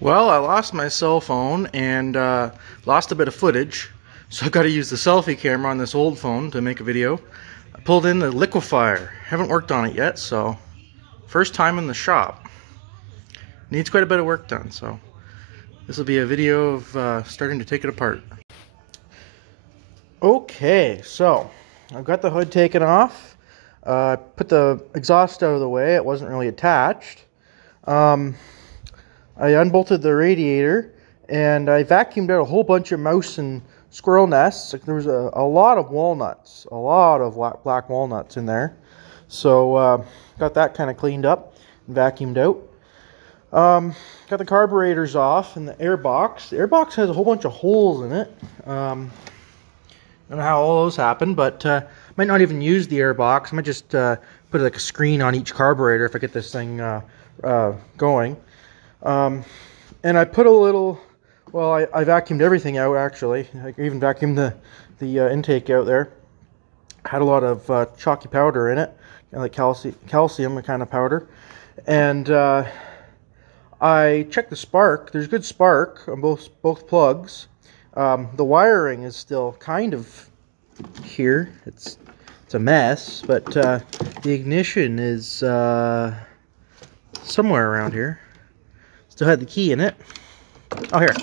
Well, I lost my cell phone and lost a bit of footage, so I got to use the selfie camera on this old phone to make a video. I pulled in the Liquifire. Haven't worked on it yet, so first time in the shop. Needs quite a bit of work done, so this will be a video of starting to take it apart. Okay, so I've got the hood taken off. Put the exhaust out of the way. It wasn't really attached. I unbolted the radiator and I vacuumed out a whole bunch of mouse and squirrel nests. There was a lot of walnuts, a lot of black walnuts in there. So got that kind of cleaned up and vacuumed out. Got the carburetors off and the air box. The air box has a whole bunch of holes in it. I don't know how all those happen, but might not even use the air box. I might just put like a screen on each carburetor if I get this thing going. And I put a little, well, I vacuumed everything out actually. I even vacuumed the intake out there. Had a lot of chalky powder in it, like calcium kind of powder. And I checked the spark. There's good spark on both plugs. The wiring is still kind of here. It's a mess, but the ignition is somewhere around here. Still had the key in it. Oh, here.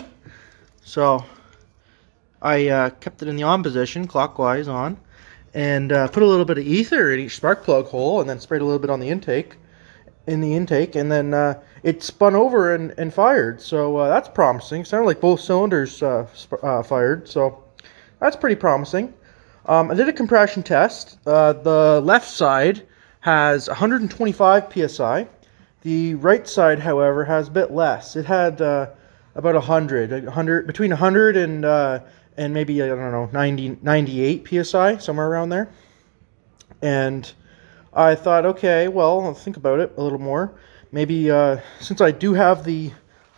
So I kept it in the on position, clockwise on, and put a little bit of ether in each spark plug hole, and then sprayed a little bit on the intake, and then it spun over and fired. So that's promising. Sounded like both cylinders fired, so that's pretty promising. I did a compression test. The left side has 125 psi. The right side, however, has a bit less. It had about 100, between 100 and maybe, I don't know, 98 psi, somewhere around there. And I thought, okay, well, I'll think about it a little more. Maybe since I do have the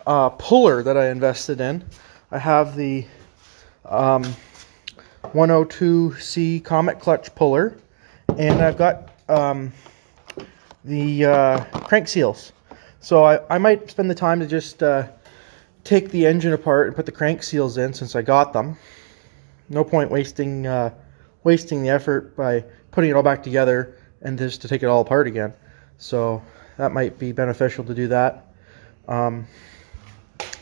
puller that I invested in, I have the 102C Comet Clutch puller, and I've got the crank seals. So I might spend the time to just take the engine apart and put the crank seals in since I got them. No point wasting the effort by putting it all back together and just to take it all apart again. So that might be beneficial to do that.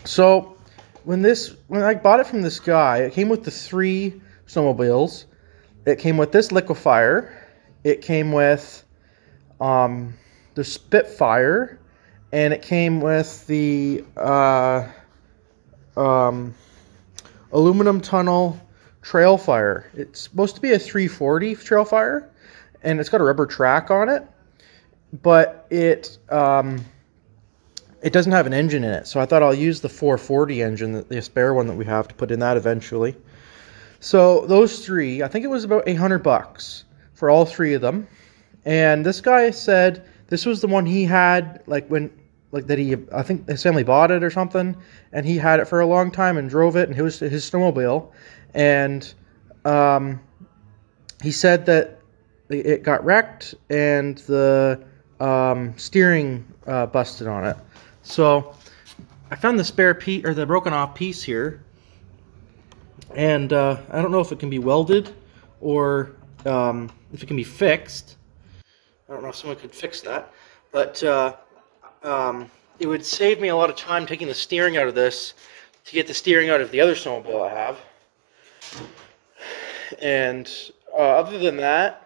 So when I bought it from this guy, it came with the 3 snowmobiles. It came with this Liquifire. It came with the Spitfire, and it came with the aluminum tunnel Trailfire. It's supposed to be a 340 Trailfire, and it's got a rubber track on it, but it doesn't have an engine in it. So I thought I'll use the 440 engine, the spare one that we have, to put in that eventually. So those 3, I think it was about $800 for all 3 of them. And this guy said this was the one he had, I think his family bought it or something, and he had it for a long time and drove it, and it was his snowmobile. And he said that it got wrecked and the steering busted on it. So I found the spare piece, or the broken off piece here, and I don't know if it can be welded or if it can be fixed. I don't know if someone could fix that, but it would save me a lot of time taking the steering out of this to get the steering out of the other snowmobile I have. And other than that,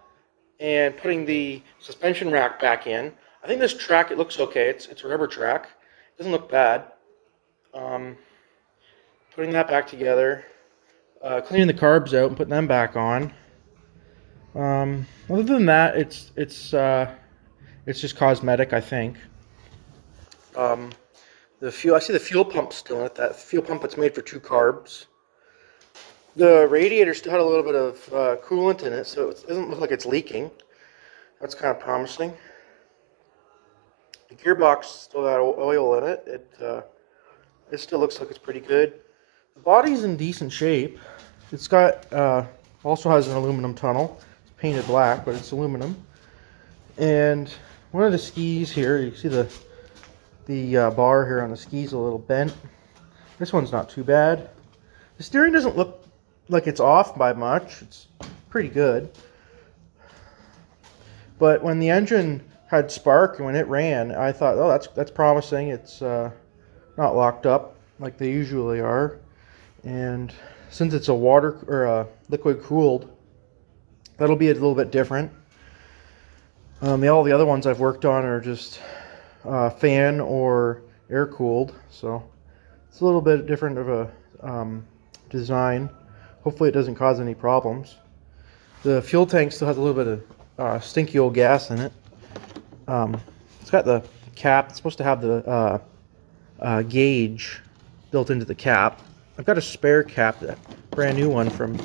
and putting the suspension rack back in, I think this track, it looks okay. It's a rubber track. It doesn't look bad. Putting that back together, cleaning the carbs out and putting them back on. Other than that, it's just cosmetic, I think. The fuel, I see the fuel pump still in it. That fuel pump that's made for 2 carbs. The radiator still had a little bit of coolant in it, so it doesn't look like it's leaking. That's kind of promising. The gearbox still got oil in it. It still looks like it's pretty good. The body's in decent shape. It's got also has an aluminum tunnel. Painted black, but it's aluminum. And one of the skis here, you see the The bar here on the ski's a little bent. This one's not too bad. The steering doesn't look like it's off by much. It's pretty good. But when the engine had spark and when it ran, I thought, oh, that's promising. It's not locked up like they usually are. And since it's a water or a liquid cooled, that'll be a little bit different. All the other ones I've worked on are just fan or air cooled, so it's a little bit different of a design. Hopefully it doesn't cause any problems. The fuel tank still has a little bit of stinky old gas in it. It's got the cap. It's supposed to have the gauge built into the cap. I've got a spare cap, that brand new one from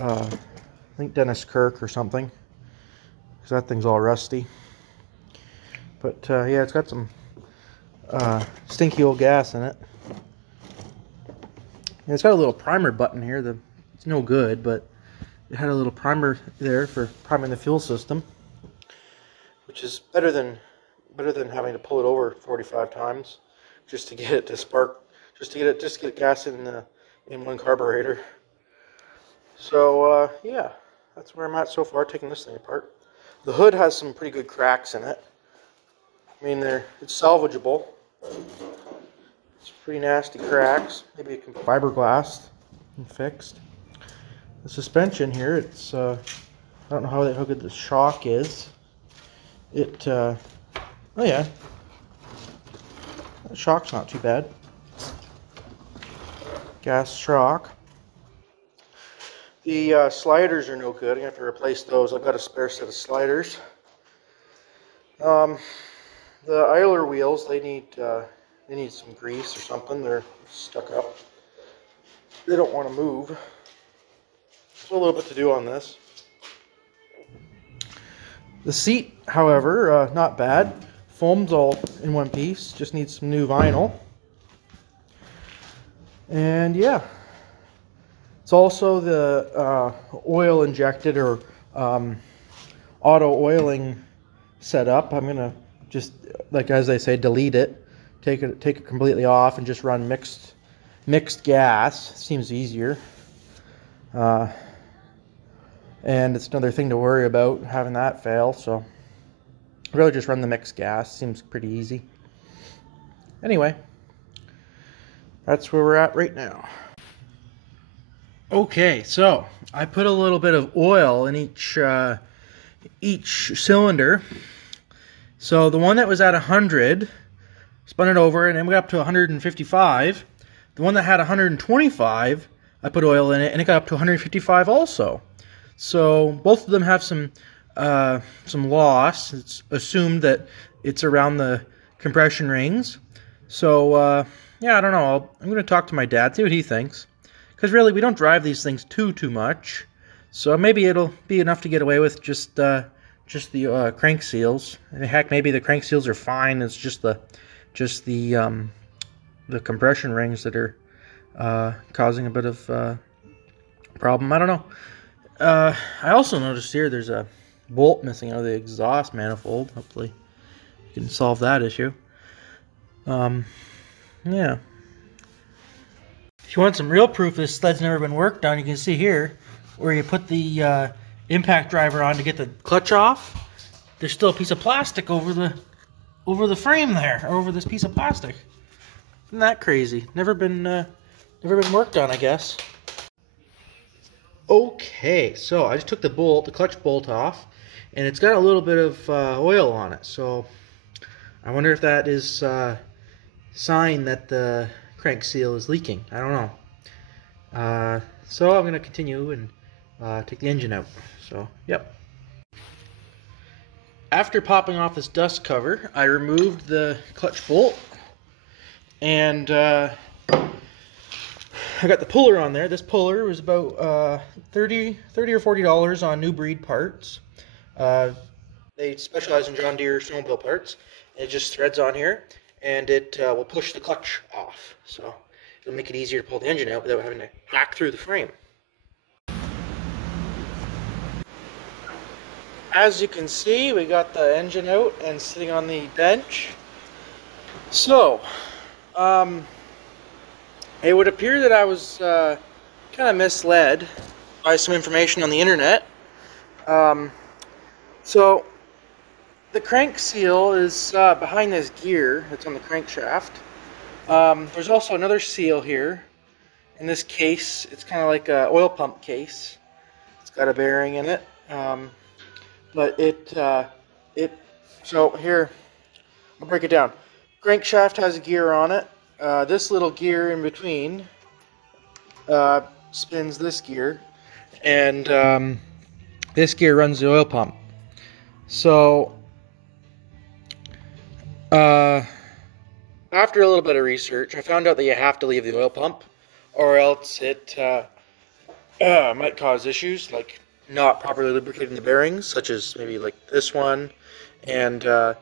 I think Dennis Kirk or something, because that thing's all rusty. But yeah, it's got some stinky old gas in it. And it's got a little primer button here. It's no good, but it had a little primer there for priming the fuel system, which is better than having to pull it over 45 times just to get it to spark, just to get gas in one carburetor. So yeah, that's where I'm at so far, taking this thing apart. The hood has some pretty good cracks in it. I mean, it's salvageable. It's pretty nasty cracks. Maybe it can be fiberglass and fixed. The suspension here, it's I don't know how good the shock is. Oh yeah, the shock's not too bad. Gas shock. The sliders are no good. I'm gonna have to replace those. I've got a spare set of sliders. The idler wheels, they need some grease or something. They're stuck up. They don't want to move. There's a little bit to do on this. The seat, however, not bad. Foam's all in one piece. Just needs some new vinyl. And yeah, it's also the oil injected or auto oiling setup. I'm gonna just, like as they say, delete it, take it completely off, and just run mixed gas. Seems easier. And it's another thing to worry about, having that fail. So really just run the mixed gas. Seems pretty easy. Anyway, that's where we're at right now. Okay, so I put a little bit of oil in each cylinder. So the one that was at 100, spun it over, and then we got up to 155. The one that had 125, I put oil in it, and it got up to 155 also. So both of them have some loss. It's assumed that it's around the compression rings. So yeah, I don't know. I'm going to talk to my dad, see what he thinks. Because really, we don't drive these things too much. So maybe it'll be enough to get away with just the crank seals. And heck, maybe the crank seals are fine. It's just the compression rings that are causing a bit of problem. I don't know. I also noticed here there's a bolt missing out of the exhaust manifold. Hopefully you can solve that issue. Yeah. If you want some real proof this sled's never been worked on, you can see here where you put the impact driver on to get the clutch off. There's still a piece of plastic over the frame there, or over this piece of plastic. Isn't that crazy? Never been worked on, I guess. Okay, so I just took the clutch bolt off, and it's got a little bit of oil on it. So I wonder if that is a sign that the crank seal is leaking. I don't know. So I'm going to continue and take the engine out. So, yep. After popping off this dust cover, I removed the clutch bolt, and I got the puller on there. This puller was about $30 or $40 on new breed parts. They specialize in John Deere snowmobile parts. It just threads on here, and it will push the clutch off. So it'll make it easier to pull the engine out without having to hack through the frame. As you can see, we got the engine out and sitting on the bench. So, it would appear that I was kind of misled by some information on the internet. So, the crank seal is behind this gear that's on the crankshaft. There's also another seal here. In this case, it's kind of like an oil pump case. It's got a bearing in it. But so here, I'll break it down. Crankshaft has a gear on it. This little gear in between spins this gear, and this gear runs the oil pump. So after a little bit of research, I found out that you have to leave the oil pump, or else it might cause issues like not properly lubricating the bearings, such as maybe like this one and the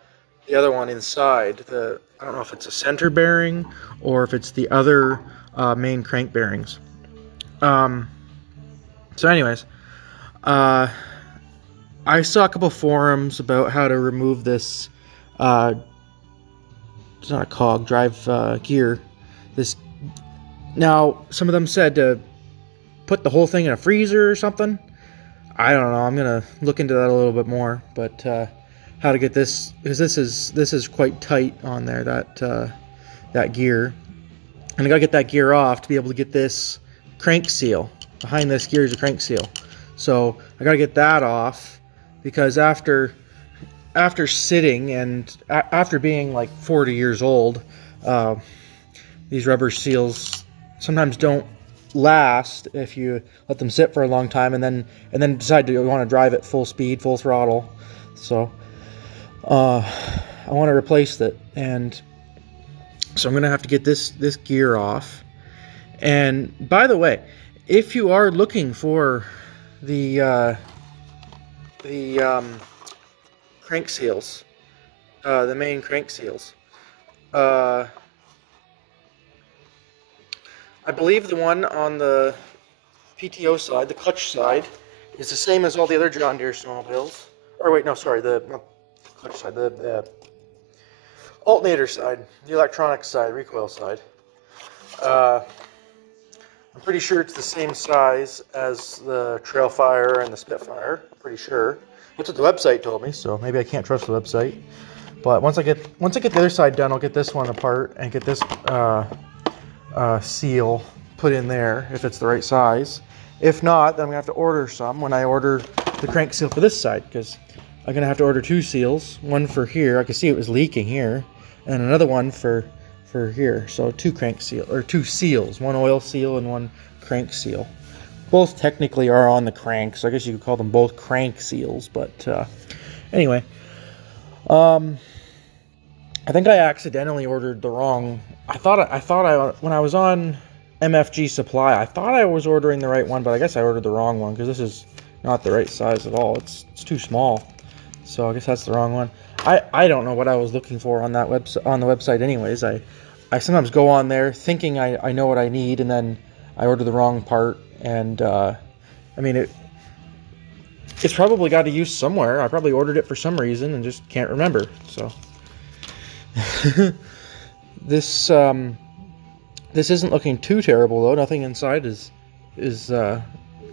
other one inside. I don't know if it's a center bearing or if it's the other main crank bearings. So anyways, I saw a couple forums about how to remove this, it's not a cog, drive gear. Now, some of them said to put the whole thing in a freezer or something. I don't know, I'm going to look into that a little bit more, but how to get this, because this is quite tight on there, that gear. And I got to get that gear off to be able to get this crank seal. Behind this gear is a crank seal. So I got to get that off, because after sitting and after being like 40 years old, these rubber seals sometimes don't last if you let them sit for a long time and then decide to want to drive at full speed, full throttle. So I want to replace it, and so I'm gonna have to get this gear off. And by the way, if you are looking for the crank seals, the main crank seals, I believe the one on the PTO side, the clutch side, is the same as all the other John Deere snowmobiles. Or wait, no, sorry, not the clutch side, the alternator side, the electronic side, recoil side. I'm pretty sure it's the same size as the Trailfire and the Spitfire. I'm pretty sure. That's what the website told me, so maybe I can't trust the website. But once I get the other side done, I'll get this one apart and get this seal put in there if it's the right size. If not, then I'm gonna have to order some when I order the crank seal for this side, because I'm gonna have to order two seals, one for here. I could see it was leaking here, and another one for here. So two seals, one oil seal and one crank seal. Both technically are on the crank, so I guess you could call them both crank seals. But anyway, I think I accidentally ordered the wrong. I thought when I was on MFG Supply, I thought I was ordering the right one, but I guess I ordered the wrong one, because this is not the right size at all. It's too small. So I guess that's the wrong one. I don't know what I was looking for on that on the website anyways. I sometimes go on there thinking I know what I need, and then I order the wrong part, and I mean it's probably got a use somewhere. I probably ordered it for some reason and just can't remember. So this isn't looking too terrible though. Nothing inside is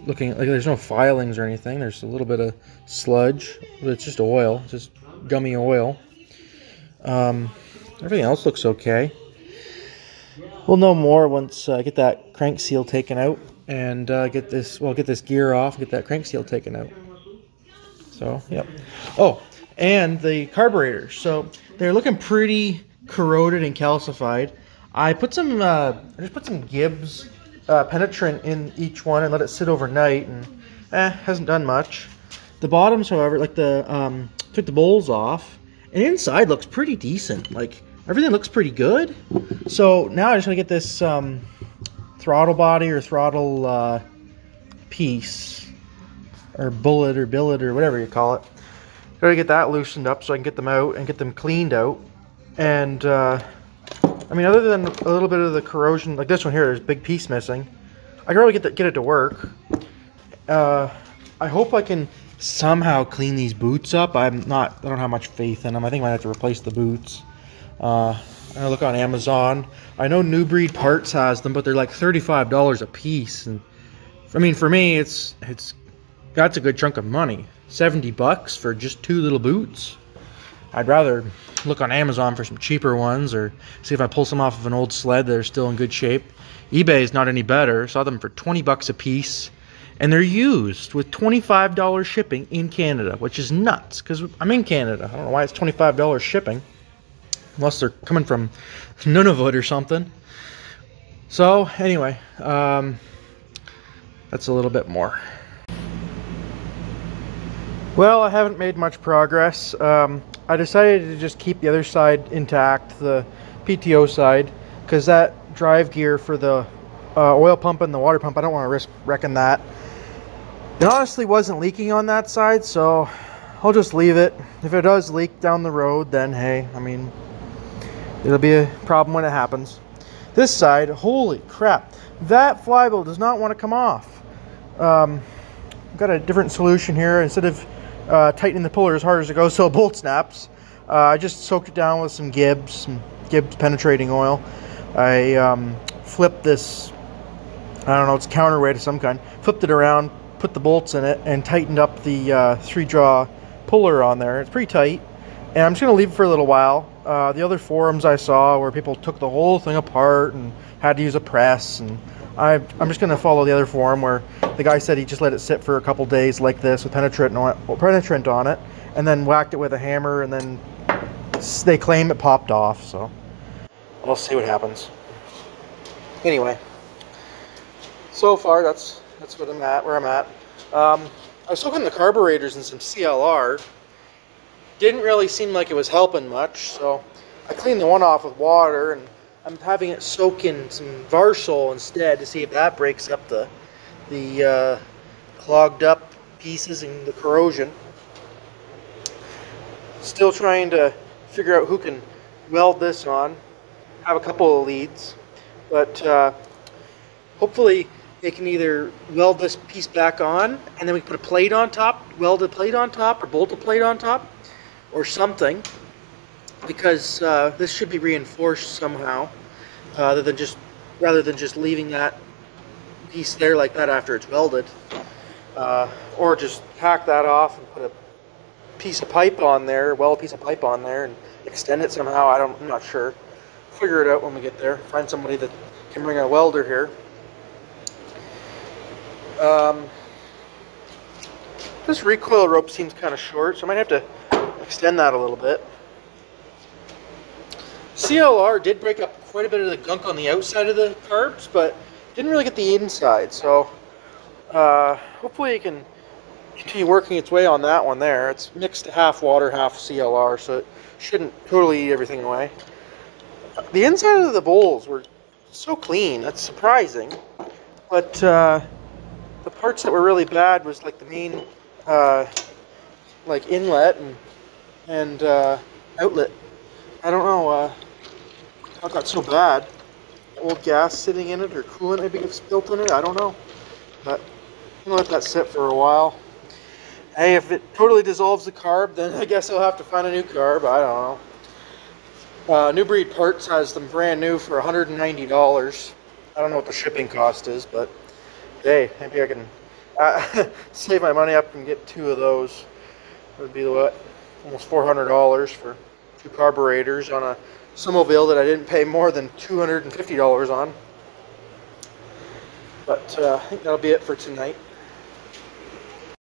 looking like there's no filings or anything. There's a little bit of sludge, but it's just oil, just gummy oil. Everything else looks okay. We'll know more once I get that crank seal taken out and get this gear off, get that crank seal taken out. So, yep. Oh, and the carburetors. So they're looking pretty corroded and calcified. I just put some Gibbs penetrant in each one and let it sit overnight, and hasn't done much. The bottoms, however, like took the bowls off, and inside looks pretty decent. Like everything looks pretty good. So now I just gotta get this throttle body or throttle piece, or bullet or billet or whatever you call it. Gotta get that loosened up so I can get them out and get them cleaned out. And I mean, other than a little bit of the corrosion, like this one here, there's a big piece missing. I can really get it to work. I hope I can somehow clean these boots up. I don't have much faith in them. I think I might have to replace the boots. I I look on Amazon. I know New Breed Parts has them, but they're like $35 a piece. And I mean, for me, that's a good chunk of money. 70 bucks for just 2 little boots. I'd rather look on Amazon for some cheaper ones, or see if I pull some off of an old sled that are still in good shape. eBay is not any better. Saw them for 20 bucks a piece, and they're used with $25 shipping in Canada, which is nuts because I'm in Canada. I don't know why it's $25 shipping, unless they're coming from Nunavut or something. So anyway, that's a little bit more. Well, I haven't made much progress. I decided to just keep the other side intact, the PTO side, because that drive gear for the oil pump and the water pump, I don't want to risk wrecking that. It honestly wasn't leaking on that side, so I'll just leave it. If it does leak down the road, then hey, I mean, it'll be a problem when it happens. This side, holy crap, that flywheel does not want to come off. I've got a different solution here. Instead of tightening the puller as hard as it goes so a bolt snaps, I just soaked it down with some Gibbs penetrating oil. I flipped this, I don't know, it's counterweight of some kind, flipped it around, put the bolts in it, and tightened up the 3-jaw puller on there. It's pretty tight, and I'm just going to leave it for a little while. The other forums I saw where people took the whole thing apart and had to use a press, and I'm just going to follow the other forum where the guy said he just let it sit for a couple days like this with penetrant on it, and then whacked it with a hammer, and then they claim it popped off. So we'll see what happens. Anyway, so far that's what I'm at, where I'm at. I was soaking the carburetors in some CLR. Didn't really seem like it was helping much, so I cleaned the one off with water, and I'm having it soak in some Varsol instead to see if that breaks up the clogged up pieces and the corrosion. Still trying to figure out who can weld this on. I have a couple of leads, but hopefully they can either weld this piece back on and then we put a plate on top, weld a plate on top, or bolt a plate on top, or something, because this should be reinforced somehow, rather than just leaving that piece there like that after it's welded, or just hack that off and put a piece of pipe on there, weld a piece of pipe on there, and extend it somehow. I'm not sure. Figure it out when we get there. Find somebody that can bring a welder here. This recoil rope seems kind of short, so I might have to extend that a little bit. CLR did break up quite a bit of the gunk on the outside of the carbs, but didn't really get the inside, so hopefully it can continue working its way on that one there. It's mixed half water, half CLR, so it shouldn't totally eat everything away. The inside of the bowls were so clean, that's surprising, but the parts that were really bad was like the main like inlet and outlet. I don't know how it got so bad. Old gas sitting in it, or coolant maybe gets spilt in it, I don't know. But I'm gonna let that sit for a while. Hey, if it totally dissolves the carb, then I guess I'll have to find a new carb, I don't know. New Breed Parts has them brand new for $190. I don't know what the shipping cost is, but hey, maybe I can save my money up and get 2 of those. It would be what, almost $400 for 2 carburetors on a snowmobile that I didn't pay more than $250 on. But I think that'll be it for tonight.